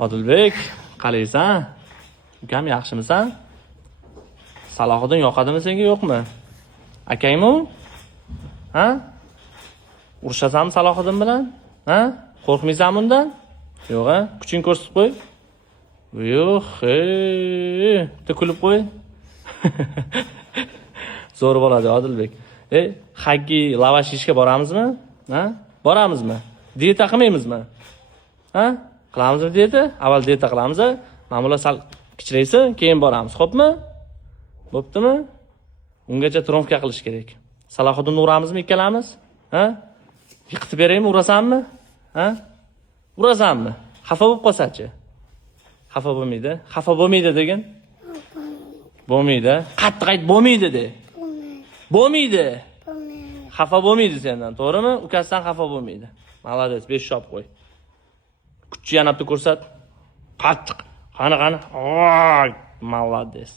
Odilbek, qalaysan? Ukam, yaxshimisan? Salohiddin yoqadimi senga, yo'qmi? Akangmi u? Ha? Urushasanmi Salohiddin bilan? Ha? Qo'rqmaysanmi undan? Yo'q, ha? Kuching ko'rsatib qo'y. Yo'q, bitta kulib qo'y. Zo'r bo'ladi Odilbek. Xaggi lavash yeyishga boramizmi? Ha? Boramizmi? Dieta qilmaymizmi? Ha? Qilamizmi dieta? Avval dieta qilamiz. Mana bular sal kichraysin, keyin boramiz, xo'pmi? Bo'ptimi? Ungacha tromka qilish kerak. Salohiddinni uramizmi ikkalamiz? Ha? Yiqitib beraymi, urasanmi? Ha? Urasanmi? Xafa bo'lib qolsa-chi? Xafa bo'lmaydi. Xafa bo'lmaydi degin? Bo'lmaydi. Qattiq ayt, bo'lmaydi de. Bo'lmaydi. Xafa bo'lmaydi sendan, to'g'rimi? Ukasidan xafa bo'lmaydi. Malades, 5 shop qo'y. Kuchni yana bitta ko'rsat. Qattiq. Qani. Voy, malades.